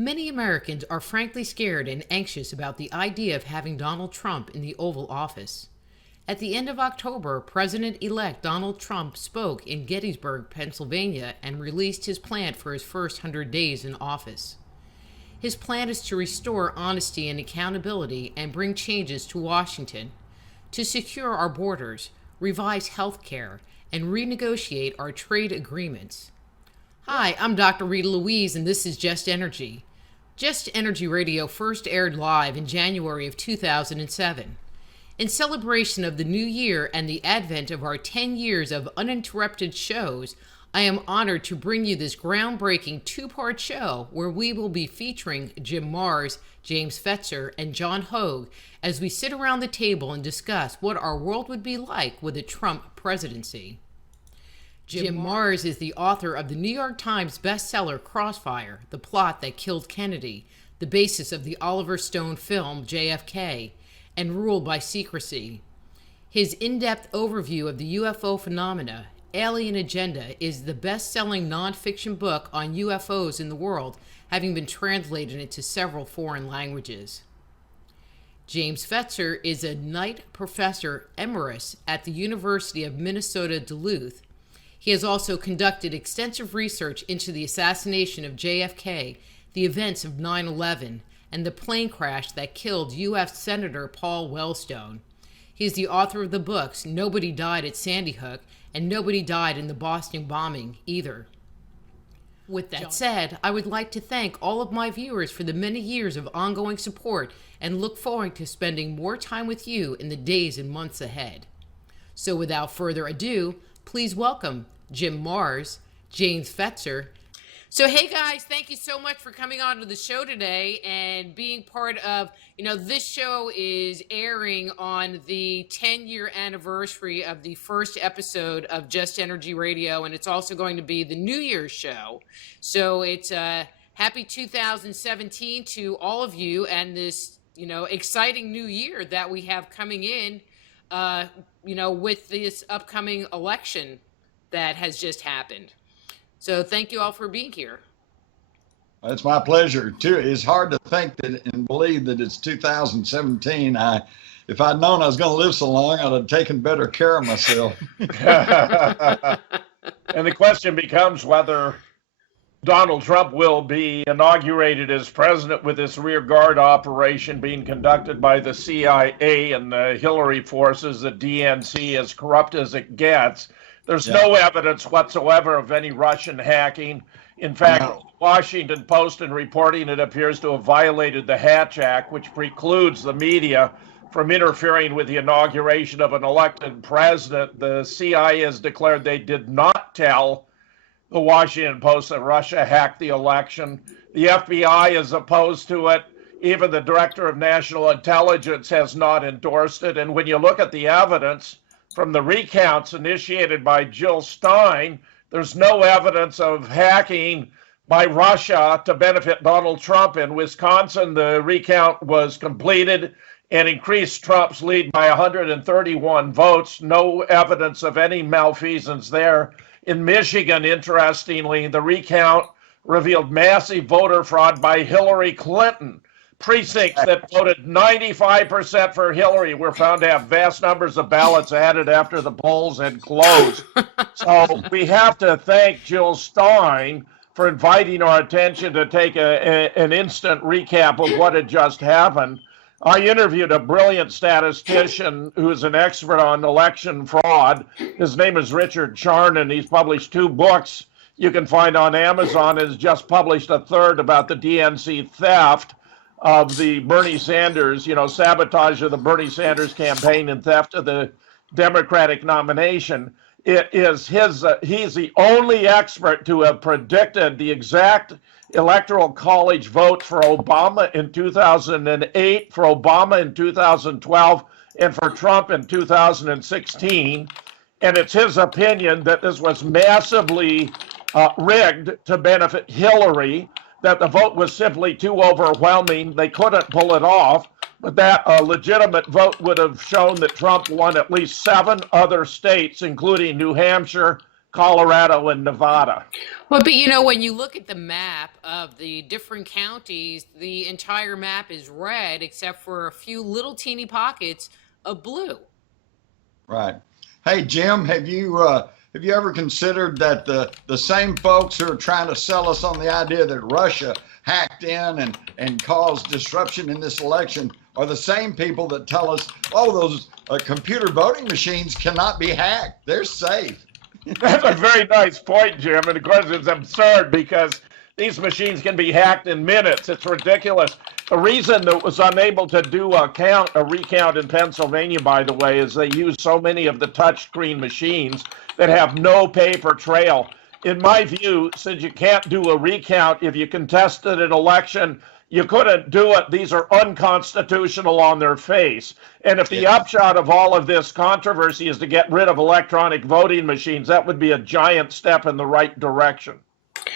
Many Americans are frankly scared and anxious about the idea of having Donald Trump in the Oval Office. At the end of October, President-elect Donald Trump spoke in Gettysburg, Pennsylvania, and released his plan for his first 100 days in office. His plan is to restore honesty and accountability and bring changes to Washington, to secure our borders, revise health care, and renegotiate our trade agreements. Hi, I'm Dr. Rita Louise, and this is Just Energy. Just Energy Radio first aired live in January of 2007. In celebration of the new year and the advent of our 10 years of uninterrupted shows, I am honored to bring you this groundbreaking two-part show where we will be featuring Jim Marrs, James Fetzer, and John Hogue as we sit around the table and discuss what our world would be like with a Trump presidency. Jim Marrs is the author of the New York Times bestseller Crossfire, The Plot That Killed Kennedy, the basis of the Oliver Stone film JFK, and Ruled by Secrecy. His in-depth overview of the UFO phenomena, Alien Agenda, is the best-selling nonfiction book on UFOs in the world, having been translated into several foreign languages. James Fetzer is a Knight Professor Emeritus at the University of Minnesota Duluth. He has also conducted extensive research into the assassination of JFK, the events of 9/11, and the plane crash that killed U.S. Senator Paul Wellstone. He is the author of the books Nobody Died at Sandy Hook and Nobody Died in the Boston Bombing either. With that said, I would like to thank all of my viewers for the many years of ongoing support and look forward to spending more time with you in the days and months ahead. So without further ado, please welcome Jim Marrs, James Fetzer. So hey guys, thank you so much for coming on to the show today and being part of, this show is airing on the 10-year anniversary of the first episode of Just Energy Radio, and it's also going to be the New Year's show. So it's happy 2017 to all of you and this, exciting new year that we have coming in, with this upcoming election that has just happened. So thank you all for being here. It's my pleasure too. It's hard to think that and believe that it's 2017. If I'd known I was going to live so long, I'd have taken better care of myself. And the question becomes whether Donald Trump will be inaugurated as president with this rear guard operation being conducted by the CIA and the Hillary forces, the DNC, as corrupt as it gets. There's no evidence whatsoever of any Russian hacking. In fact, the Washington Post, in reporting it, appears to have violated the Hatch Act, which precludes the media from interfering with the inauguration of an elected president. The CIA has declared they did not tell the Washington Post that Russia hacked the election. The FBI is opposed to it. Even the Director of National Intelligence has not endorsed it. And when you look at the evidence from the recounts initiated by Jill Stein, there's no evidence of hacking by Russia to benefit Donald Trump. In Wisconsin, the recount was completed and increased Trump's lead by 131 votes. No evidence of any malfeasance there. In Michigan, interestingly, the recount revealed massive voter fraud by Hillary Clinton. Precincts that voted 95% for Hillary were found to have vast numbers of ballots added after the polls had closed. So we have to thank Jill Stein for inviting our attention to take an instant recap of what had just happened. I interviewed a brilliant statistician who's an expert on election fraud. His name is Richard Charnon. He's published 2 books you can find on Amazon and has just published a third about the DNC theft of the Bernie Sanders, sabotage of the Bernie Sanders campaign and theft of the Democratic nomination. He's the only expert to have predicted the exact Electoral College votes for Obama in 2008, for Obama in 2012, and for Trump in 2016. And it's his opinion that this was massively rigged to benefit Hillary, that the vote was simply too overwhelming. They couldn't pull it off, but that a legitimate vote would have shown that Trump won at least 7 other states, including New Hampshire, Colorado and Nevada. Well, but when you look at the map of the different counties, the entire map is red except for a few little teeny pockets of blue. Right. Hey, Jim, have you ever considered that the same folks who are trying to sell us on the idea that Russia hacked in and caused disruption in this election are the same people that tell us, oh, those computer voting machines cannot be hacked. They're safe. That's a very nice point, Jim. And of course, it's absurd because these machines can be hacked in minutes. It's ridiculous. The reason that was unable to do a recount in Pennsylvania, by the way, is they use so many of the touchscreen machines that have no paper trail. In my view, since you can't do a recount, if you contested an election, you couldn't do it. These are unconstitutional on their face. And if the upshot of all of this controversy is to get rid of electronic voting machines, that would be a giant step in the right direction.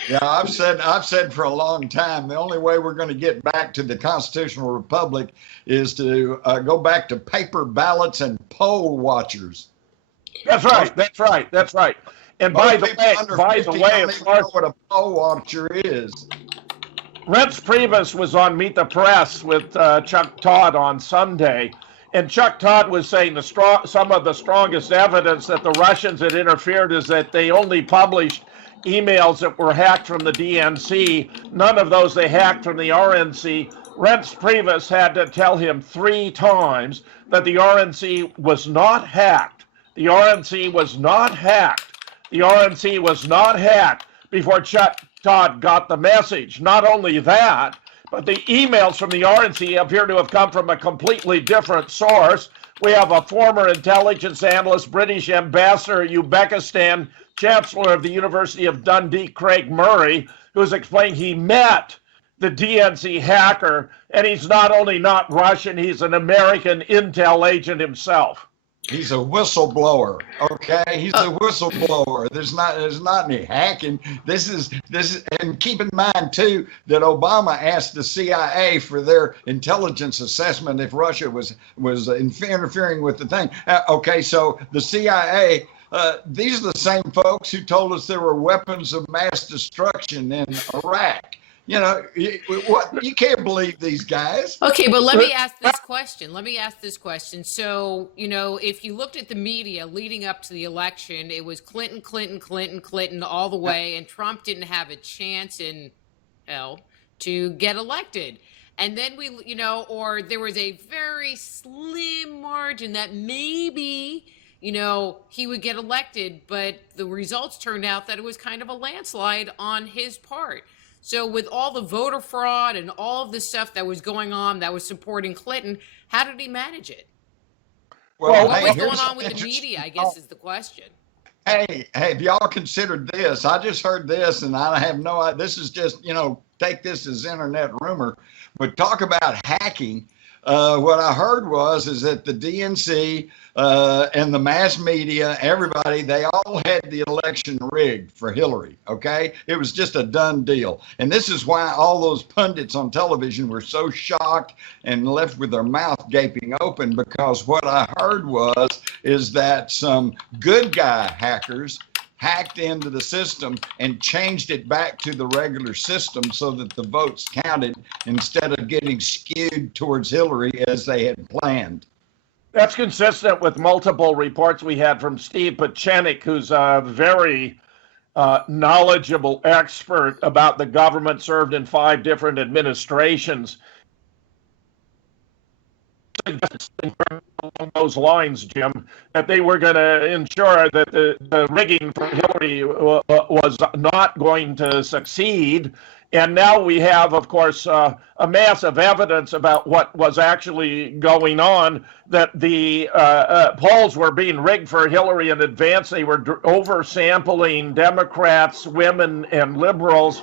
Yeah, I've said for a long time, the only way we're going to get back to the constitutional republic is to go back to paper ballots and poll watchers. That's right. That's right. That's right. And by the way, of course, know what a poll watcher is. Reince Priebus was on Meet the Press with Chuck Todd on Sunday, and Chuck Todd was saying some of the strongest evidence that the Russians had interfered is that they only published emails that were hacked from the DNC, none of those they hacked from the RNC. Reince Priebus had to tell him 3 times that the RNC was not hacked. The RNC was not hacked. The RNC was not hacked before Chuck Todd got the message. Not only that, but the emails from the RNC appear to have come from a completely different source. We have a former intelligence analyst, British ambassador, Uzbekistan, chancellor of the University of Dundee, Craig Murray, who's explained he met the DNC hacker, and he's not only not Russian, he's an American intel agent himself. He's a whistleblower. Okay, he's a whistleblower. There's not any hacking. This is, and keep in mind too that Obama asked the CIA for their intelligence assessment if Russia was interfering with the thing. Okay, so the CIA. These are the same folks who told us there were weapons of mass destruction in Iraq. You can't believe these guys. Okay, but let me ask this question. So, if you looked at the media leading up to the election, it was Clinton, Clinton, Clinton, Clinton all the way, and Trump didn't have a chance in hell to get elected. And then or there was a very slim margin that maybe he would get elected, but the results turned out that it was kind of a landslide on his part. So with all the voter fraud and all of the stuff that was going on that was supporting Clinton, how did he manage it? Well, what was going on with the media, I guess, is the question. Hey, have y'all considered this? I just heard this, and I have no idea. This is just, take this as internet rumor. But talk about hacking. What I heard is that the DNC and the mass media, everybody, they all had the election rigged for Hillary, okay? It was just a done deal. And this is why all those pundits on television were so shocked and left with their mouth gaping open, because what I heard is that some good guy hackers hacked into the system and changed it back to the regular system so that the votes counted instead of getting skewed towards Hillary as they had planned. That's consistent with multiple reports we had from Steve Pachenik, who's a very knowledgeable expert about the government, served in 5 different administrations. Along those lines, Jim, that they were going to ensure that the rigging for Hillary was not going to succeed. And now we have, of course, a massive evidence about what was actually going on, that the polls were being rigged for Hillary in advance. They were oversampling Democrats, women, and liberals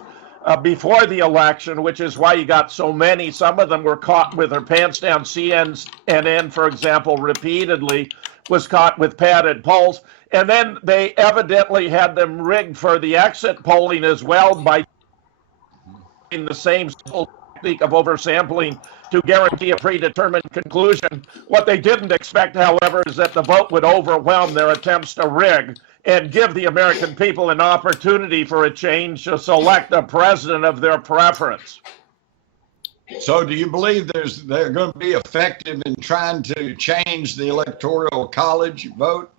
before the election, which is why you got so many. Some of them were caught with their pants down. CNN, for example, repeatedly was caught with padded polls. And then they evidently had them rigged for the exit polling as well by the same technique of oversampling to guarantee a predetermined conclusion. What they didn't expect, however, is that the vote would overwhelm their attempts to rig and give the American people an opportunity for a change to select a president of their preference. So do you believe they're going to be effective in trying to change the Electoral College vote?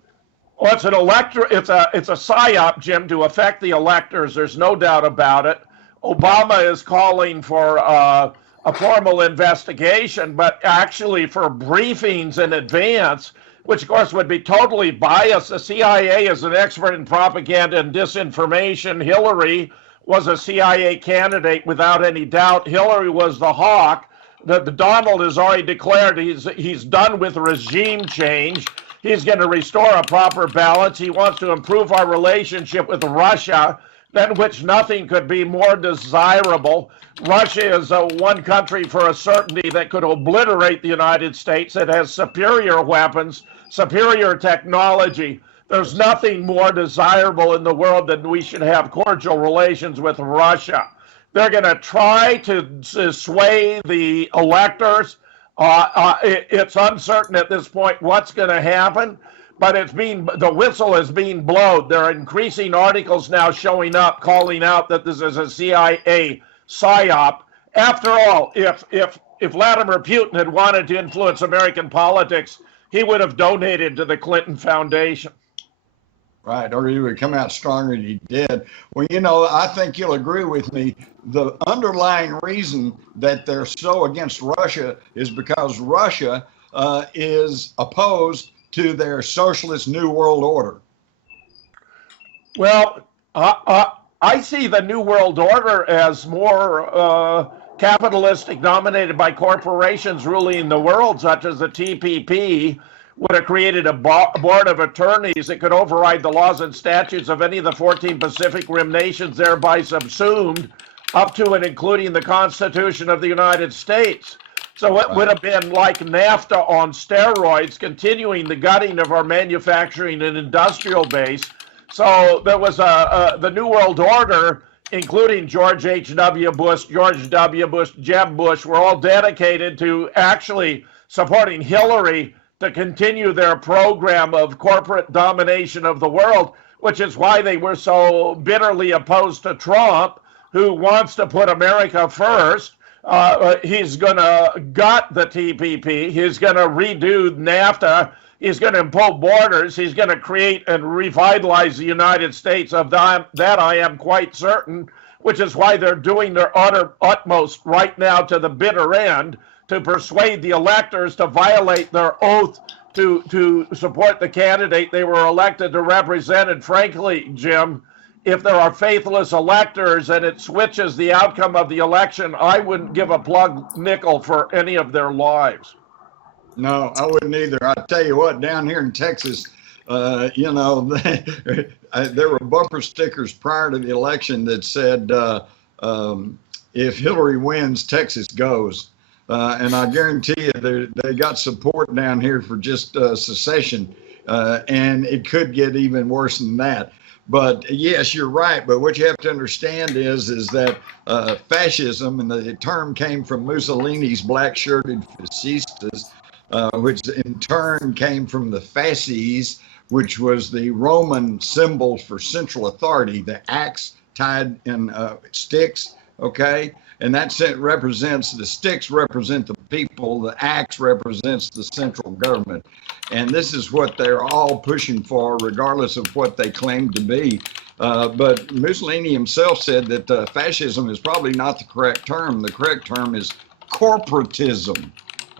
Well, it's a psyop, Jim, to affect the electors. There's no doubt about it. Obama is calling for a formal investigation, but actually for briefings in advance, which of course would be totally biased. The CIA is an expert in propaganda and disinformation. Hillary was a CIA candidate without any doubt. Hillary was the hawk. The Donald has already declared he's done with regime change. He's going to restore a proper balance. He wants to improve our relationship with Russia, than which nothing could be more desirable. Russia is one country for a certainty that could obliterate the United States. It has superior weapons, superior technology. There's nothing more desirable in the world than we should have cordial relations with Russia. They're going to try to sway the electors. It's uncertain at this point what's going to happen, but the whistle is being blown. There are increasing articles now showing up calling out that this is a CIA psyop. After all, if Vladimir Putin had wanted to influence American politics, he would have donated to the Clinton Foundation. Right, or he would come out stronger than he did. Well, I think you'll agree with me. The underlying reason that they're so against Russia is because Russia is opposed to their socialist New World Order. Well, I see the New World Order as more capitalistic, dominated by corporations ruling the world, such as the TPP. Would have created a board of attorneys that could override the laws and statutes of any of the 14 Pacific Rim nations, thereby subsumed up to and including the Constitution of the United States. So it would have been like NAFTA on steroids, continuing the gutting of our manufacturing and industrial base. So there was the New World Order, including George H.W. Bush, George W. Bush, Jeb Bush, were all dedicated to actually supporting Hillary to continue their program of corporate domination of the world, which is why they were so bitterly opposed to Trump, who wants to put America first. He's going to gut the TPP. He's going to redo NAFTA. He's going to impose borders. He's going to create and revitalize the United States. Of that I am quite certain, which is why they're doing their utmost right now to the bitter end to persuade the electors to violate their oath to support the candidate they were elected to represent. And frankly, Jim, if there are faithless electors and it switches the outcome of the election, I wouldn't give a plug nickel for any of their lives. No, I wouldn't either. I tell you what, down here in Texas, there were bumper stickers prior to the election that said, if Hillary wins, Texas goes. And I guarantee you they got support down here for just secession, and it could get even worse than that. But yes, you're right. But what you have to understand is that fascism, and the term came from Mussolini's black-shirted fascistas, which in turn came from the fasces, which was the Roman symbol for central authority, the axe tied in sticks, okay? And that represents, the sticks represent the people, the axe represents the central government. And this is what they're all pushing for, regardless of what they claim to be. But Mussolini himself said that fascism is probably not the correct term. The correct term is corporatism,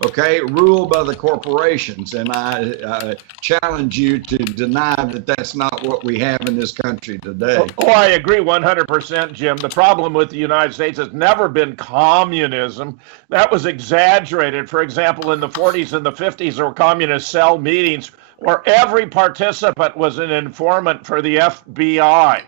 okay, ruled by the corporations. And I challenge you to deny that that's not what we have in this country today. Oh, I agree 100%, Jim. The problem with the United States has never been communism. That was exaggerated. For example, in the 40s and the 50s, there were communist cell meetings where every participant was an informant for the FBI.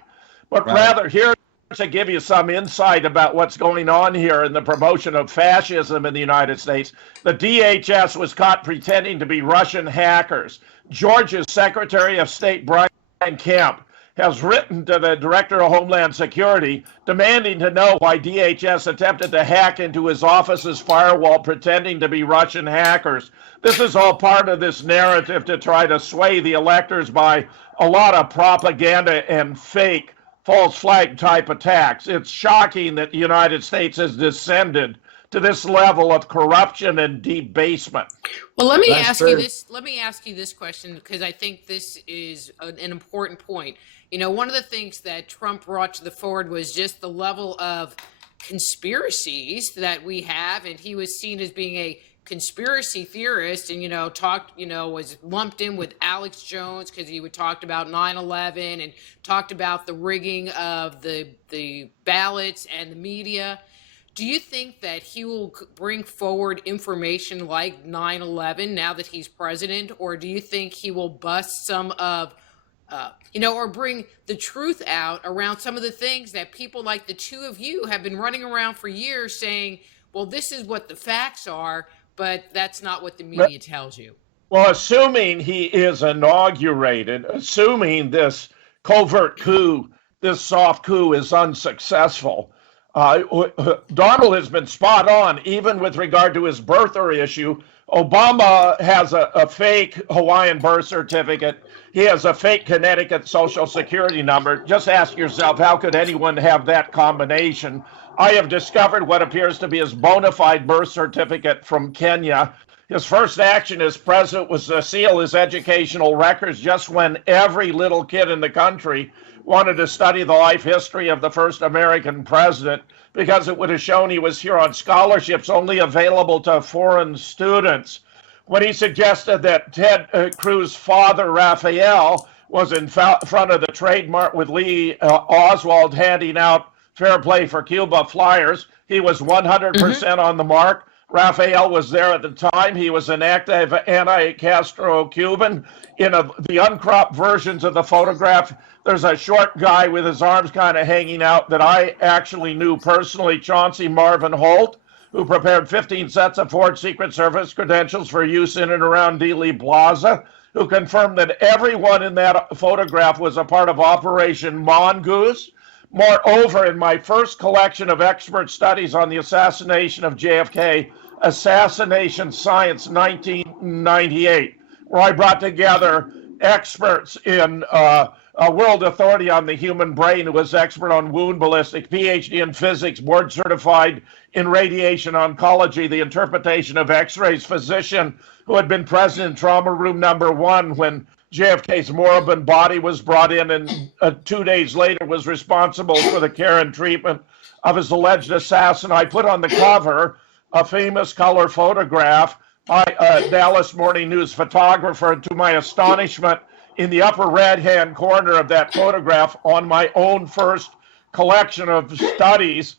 But rather, here to give you some insight about what's going on here in the promotion of fascism in the United States, the DHS was caught pretending to be Russian hackers. Georgia's Secretary of State Brian Kemp has written to the Director of Homeland Security demanding to know why DHS attempted to hack into his office's firewall pretending to be Russian hackers. This is all part of this narrative to try to sway the electors by a lot of propaganda and fake false flag type attacks. It's shocking that the United States has descended to this level of corruption and debasement. Well, let me ask you this question, because I think this is an important point. You know, one of the things that Trump brought to the forward was just the level of conspiracies that we have, and he was seen as being a conspiracy theorist, and was lumped in with Alex Jones because he would talked about 9/11 and talked about the rigging of the ballots and the media. Do you think that he will bring forward information like 9/11 now that he's president, or do you think he will bust some of or bring the truth out around some of the things that people like the two of you have been running around for years saying, well, this is what the facts are, but that's not what the media tells you? Well, assuming he is inaugurated, assuming this covert coup, this soft coup is unsuccessful, Donald has been spot on, even with regard to his birther issue. Obama has a fake Hawaiian birth certificate. He has a fake Connecticut Social Security number. Just ask yourself, how could anyone have that combination? I have discovered what appears to be his bona fide birth certificate from Kenya. His first action as president was to seal his educational records just when every little kid in the country wanted to study the life history of the first American president, because it would have shown he was here on scholarships only available to foreign students. When he suggested that Ted Cruz's father, Raphael, was in front of the Trade Mart with Lee Oswald handing out Fair Play for Cuba flyers, he was 100% on the mark. Raphael was there at the time. He was an active anti-Castro Cuban. In the uncropped versions of the photograph, there's a short guy with his arms kind of hanging out that I actually knew personally, Chauncey Marvin Holt, who prepared 15 sets of Ford Secret Service credentials for use in and around Dealey Plaza, who confirmed that everyone in that photograph was a part of Operation Mongoose. Moreover, in my first collection of expert studies on the assassination of JFK, Assassination Science 1998, where I brought together experts in a world authority on the human brain who was expert on wound ballistics, PhD in physics, board certified in radiation oncology, the interpretation of x-rays, physician who had been present in trauma room number 1 when JFK's moribund body was brought in, and 2 days later was responsible for the care and treatment of his alleged assassin. I put on the cover a famous color photograph by a Dallas Morning News photographer, and to my astonishment, in the upper right-hand corner of that photograph, on my own first collection of studies,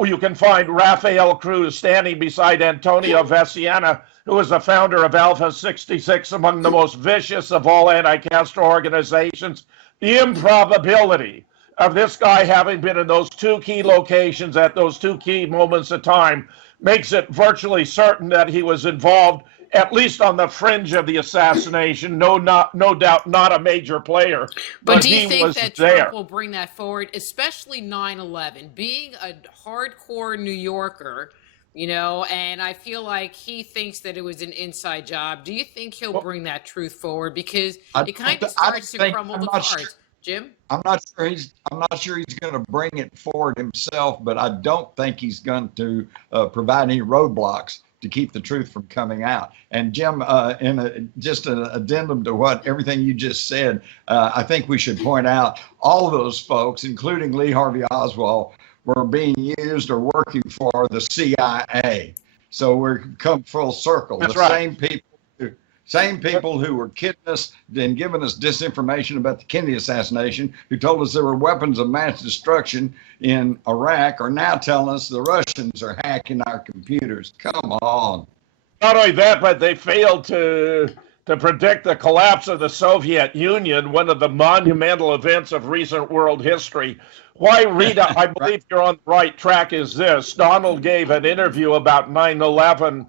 you can find Rafael Cruz standing beside Antonio Veciana, who is the founder of Alpha 66, among the most vicious of all anti-Castro organizations. The improbability of this guy having been in those two key locations at those two key moments of time makes it virtually certain that he was involved, at least on the fringe of the assassination. No doubt not a major player, but do you think that Trump will bring that forward, especially 9/11? Being a hardcore New Yorker, and I feel like he thinks that it was an inside job. Do you think he'll bring that truth forward? Because it kind of starts to crumble the cards. Jim? I'm not sure he's going to bring it forward himself, but I don't think he's going to provide any roadblocks to keep the truth from coming out. And Jim, just an addendum to everything you just said, I think we should point out all of those folks, including Lee Harvey Oswald, were being used or working for the CIA. So we're come full circle. That's right. Same people who were kidding us and giving us disinformation about the Kennedy assassination, who told us there were weapons of mass destruction in Iraq, are now telling us the Russians are hacking our computers. Come on. Not only that, but they failed to predict the collapse of the Soviet Union, one of the monumental events of recent world history. Why, Rita, I believe you're on the right track, is this. Donald gave an interview about 9/11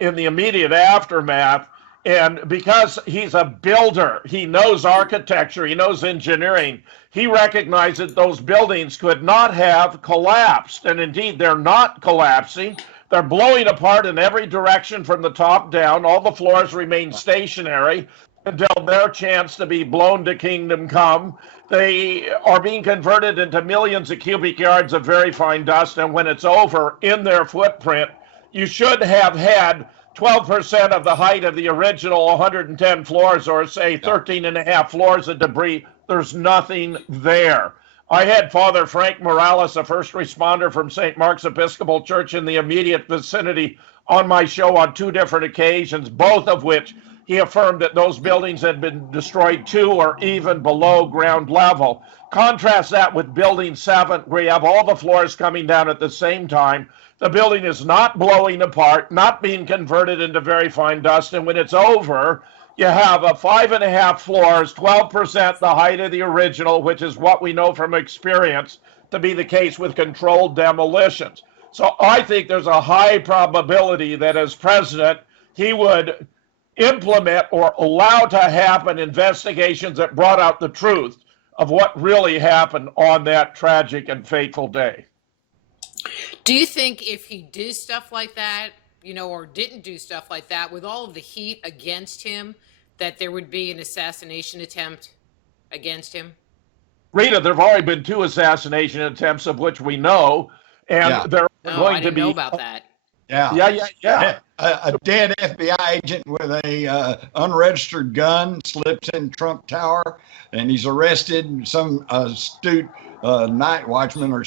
in the immediate aftermath, And because he's a builder, he knows architecture, he knows engineering, he recognized that those buildings could not have collapsed. And indeed, they're not collapsing. They're blowing apart in every direction from the top down. All the floors remain stationary until their chance to be blown to kingdom come. They are being converted into millions of cubic yards of very fine dust. And when it's over in their footprint, you should have had 12% of the height of the original 110 floors, or say 13 and a half floors of debris. There's nothing there. I had Father Frank Morales, a first responder from St. Mark's Episcopal Church in the immediate vicinity, on my show on 2 different occasions, both of which he affirmed that those buildings had been destroyed to or even below ground level. Contrast that with Building 7, where you have all the floors coming down at the same time. The building is not blowing apart, not being converted into very fine dust, and when it's over, you have a 5.5 floors, 12% the height of the original, which is what we know from experience to be the case with controlled demolitions. So I think there's a high probability that as president, he would implement or allow to happen investigations that brought out the truth of what really happened on that tragic and fateful day. Do you think if he did stuff like that, or didn't do stuff like that, with all of the heat against him, that there would be an assassination attempt against him? Rita, there have already been 2 assassination attempts of which we know, and there are going to be. I didn't know about that. Yeah. A dead FBI agent with a unregistered gun slips in Trump Tower, and he's arrested. Some astute night watchman or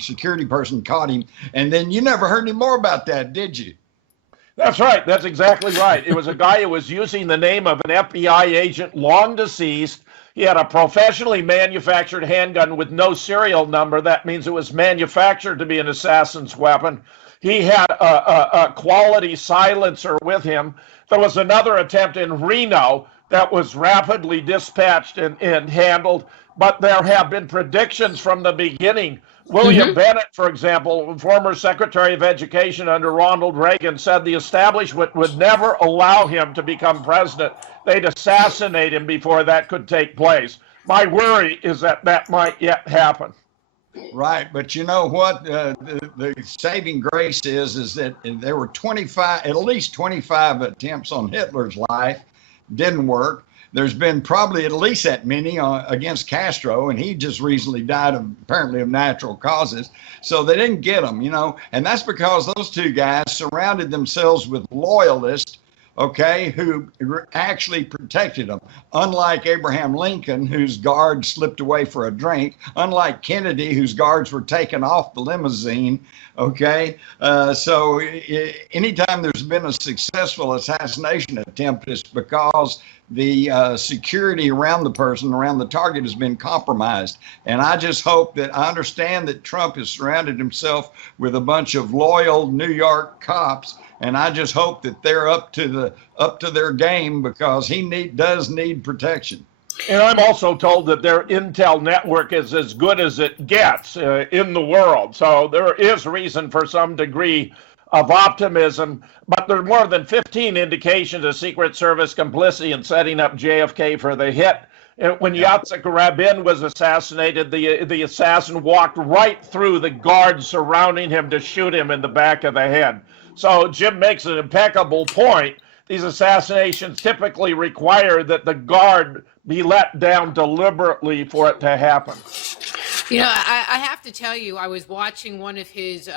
security person caught him, and then you never heard any more about that, did you? That's right. That's exactly right. It was a guy who was using the name of an FBI agent long deceased. He had a professionally manufactured handgun with no serial number. That means it was manufactured to be an assassin's weapon. He had a quality silencer with him. There was another attempt in Reno that was rapidly dispatched and handled, but there have been predictions from the beginning. William Bennett, for example, former Secretary of Education under Ronald Reagan, said the establishment would never allow him to become president. They'd assassinate him before that could take place. My worry is that that might yet happen. Right, but you know what? The saving grace is that there were at least 25 attempts on Hitler's life, didn't work. There's been probably at least that many against Castro, and he just recently died apparently of natural causes. So they didn't get him, and that's because those 2 guys surrounded themselves with loyalists, who actually protected them. Unlike Abraham Lincoln, whose guards slipped away for a drink, unlike Kennedy, whose guards were taken off the limousine. So anytime there's been a successful assassination attempt, it's because the security around the person, around the target, has been compromised. And I just hope that I understand that Trump has surrounded himself with a bunch of loyal New York cops. And I just hope that they're up to their game, because he does need protection. And I'm also told that their intel network is as good as it gets in the world. So there is reason for some degree of optimism, but there are more than 15 indications of Secret Service complicity in setting up JFK for the hit. When Yitzhak Rabin was assassinated, the assassin walked right through the guards surrounding him to shoot him in the back of the head. So Jim makes an impeccable point. These assassinations typically require that the guard be let down deliberately for it to happen. I have to tell you, I was watching one of his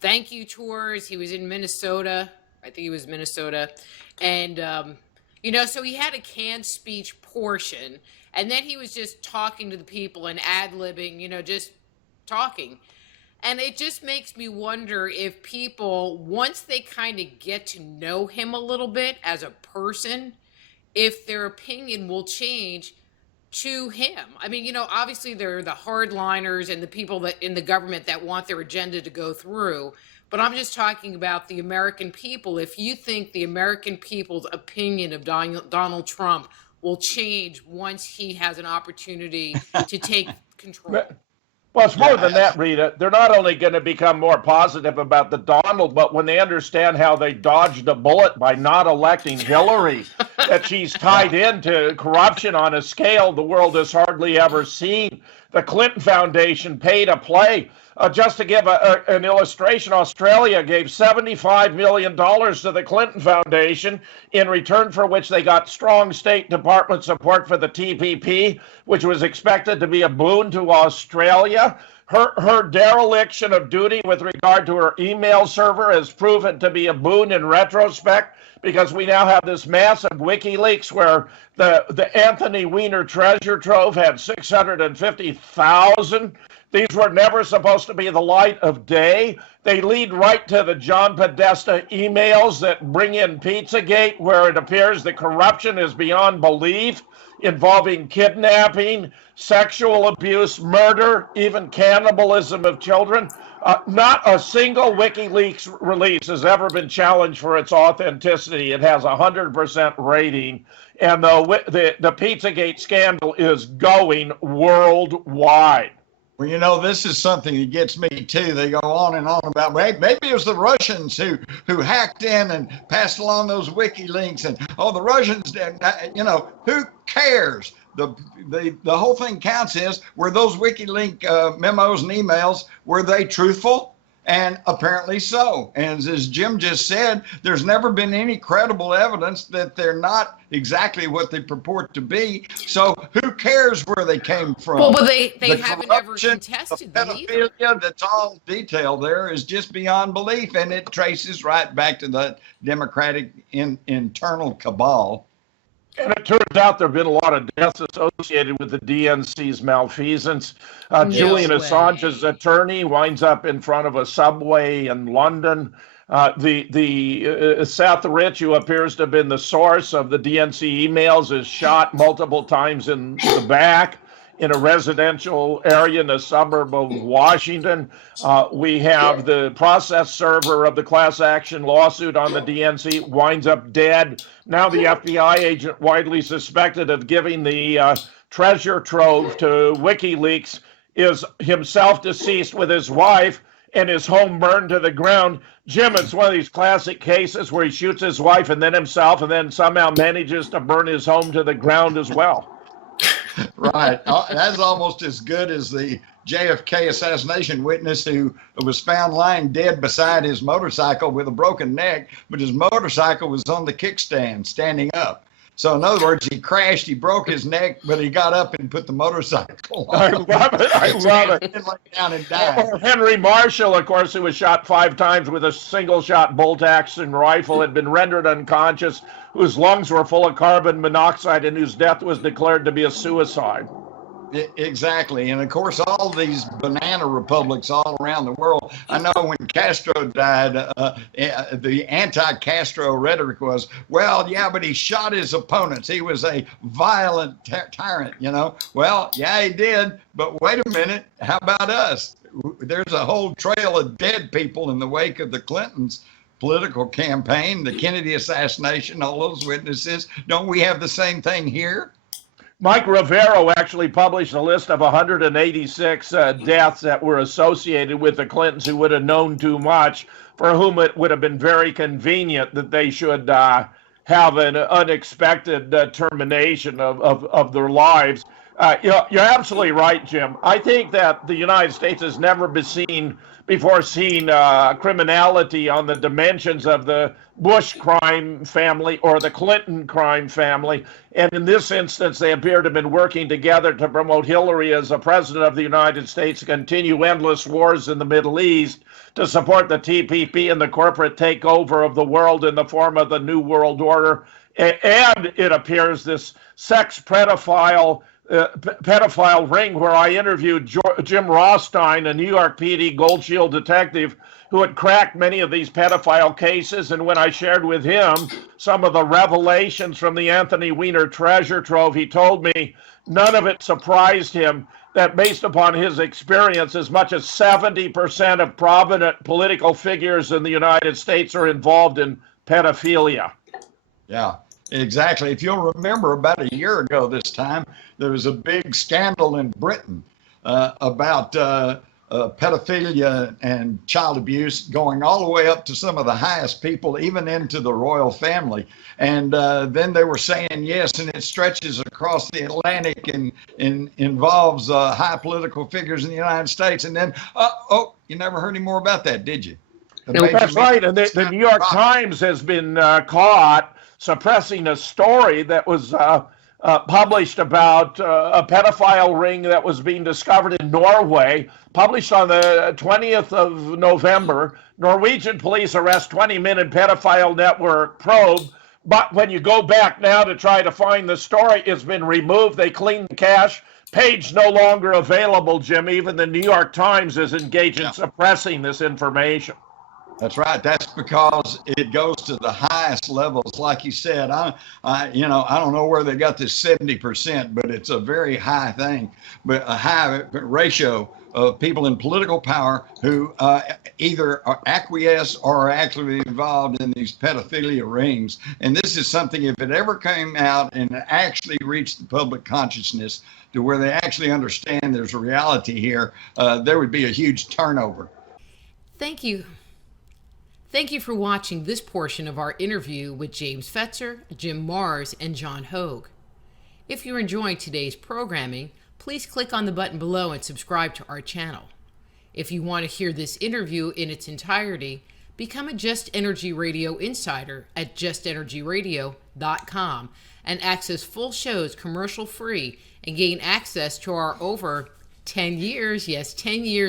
thank you tours. He was in Minnesota. I think he was Minnesota. And, so he had a canned speech portion, and then he was just talking to the people and ad-libbing, just talking. And it just makes me wonder if people, once they kind of get to know him a little bit as a person, if their opinion will change to him. I mean, obviously there are the hardliners and the people that in the government that want their agenda to go through. But I'm just talking about the American people. If you think the American people's opinion of Donald Trump will change once he has an opportunity to take control. Well, it's more than that, Rita. They're not only going to become more positive about the Donald, but when they understand how they dodged a bullet by not electing Hillary, that she's tied into corruption on a scale the world has hardly ever seen. The Clinton Foundation pay to play. Just to give an illustration, Australia gave $75 million to the Clinton Foundation, in return for which they got strong State Department support for the TPP, which was expected to be a boon to Australia. Her dereliction of duty with regard to her email server has proven to be a boon in retrospect, because we now have this massive WikiLeaks where the Anthony Weiner treasure trove had 650,000. These were never supposed to be the light of day. They lead right to the John Podesta emails that bring in Pizzagate, where it appears the corruption is beyond belief, involving kidnapping, sexual abuse, murder, even cannibalism of children. Not a single WikiLeaks release has ever been challenged for its authenticity. It has 100% rating. And the Pizzagate scandal is going worldwide. Well, you know, this is something that gets me too. They go on and on about, maybe it was the Russians who hacked in and passed along those WikiLeaks, and the Russians did. You know, who cares? The whole thing counts is, were those WikiLeaks memos and emails, were they truthful? And apparently so. And as Jim just said, there's never been any credible evidence that they're not exactly what they purport to be. So who cares where they came from? Well, but they haven't ever contested the them either. pedophilia that's all detailed there is just beyond belief, and it traces right back to the Democratic internal cabal. And it turns out there have been a lot of deaths associated with the DNC's malfeasance. Julian Assange's attorney winds up in front of a subway in London. Seth Rich, who appears to have been the source of the DNC emails, is shot multiple times in the back in a residential area in the suburb of Washington. We have the process server of the class action lawsuit on the DNC winds up dead. Now the FBI agent widely suspected of giving the treasure trove to WikiLeaks is himself deceased with his wife and his home burned to the ground. Jim, it's one of these classic cases where he shoots his wife and then himself, and then somehow manages to burn his home to the ground as well. Right. That's almost as good as the JFK assassination witness who was found lying dead beside his motorcycle with a broken neck, but his motorcycle was on the kickstand, standing up. So in other words, he crashed, he broke his neck, but he got up and put the motorcycle on. I love it. I love it. And lay down and died. Or Henry Marshall, of course, who was shot 5 times with a single-shot bolt-action rifle, had been rendered unconscious, whose lungs were full of carbon monoxide, and whose death was declared to be a suicide. Exactly. And of course, all these banana republics all around the world. I know when Castro died, the anti-Castro rhetoric was, well, yeah, but he shot his opponents. He was a violent tyrant, you know. Well, yeah, he did. But wait a minute. How about us? There's a whole trail of dead people in the wake of the Clintons' political campaign, the Kennedy assassination, all those witnesses. Don't we have the same thing here? Mike Rivero actually published a list of 186 deaths that were associated with the Clintons who would have known too much, for whom it would have been very convenient that they should have an unexpected termination of their lives. You're absolutely right, Jim. I think that the United States has never seen criminality on the dimensions of the Bush crime family or the Clinton crime family. And in this instance, they appear to have been working together to promote Hillary as a president of the United States, to continue endless wars in the Middle East, to support the TPP and the corporate takeover of the world in the form of the New World Order. And it appears this sex pedophile ring, where I interviewed Jim Rothstein, a New York PD Gold Shield detective who had cracked many of these pedophile cases. And when I shared with him some of the revelations from the Anthony Weiner treasure trove, he told me none of it surprised him, that based upon his experience, as much as 70% of prominent political figures in the United States are involved in pedophilia. Yeah. Exactly. If you'll remember, about a year ago this time, there was a big scandal in Britain about pedophilia and child abuse, going all the way up to some of the highest people, even into the royal family. And then they were saying yes, and it stretches across the Atlantic and involves high political figures in the United States. And then, you never heard any more about that, did you? No, that's right. And the New York Times has been caught suppressing a story that was published about a pedophile ring that was being discovered in Norway, published on the 20th of November. Norwegian police arrest 20-minute pedophile network probe. But when you go back now to try to find the story, it's been removed. They cleaned the cache. Page no longer available, Jim. Even the New York Times is engaged in suppressing this information. That's right. That's because it goes to the highest levels. Like you said, I don't know where they got this 70%, but it's a very high thing, but a high ratio of people in political power who either are acquiesce or are actually involved in these pedophilia rings. And this is something, if it ever came out and actually reached the public consciousness to where they actually understand there's a reality here, there would be a huge turnover. Thank you. Thank you for watching this portion of our interview with James Fetzer, Jim Marrs, and John Hogue. If you're enjoying today's programming, please click on the button below and subscribe to our channel. If you want to hear this interview in its entirety, become a Just Energy Radio insider at justenergyradio.com and access full shows commercial-free and gain access to our over 10 years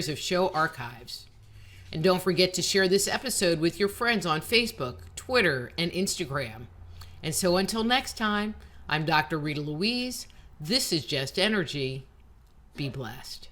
of show archives. And don't forget to share this episode with your friends on Facebook, Twitter, and Instagram. And so until next time, I'm Dr. Rita Louise. This is Just Energy. Be blessed.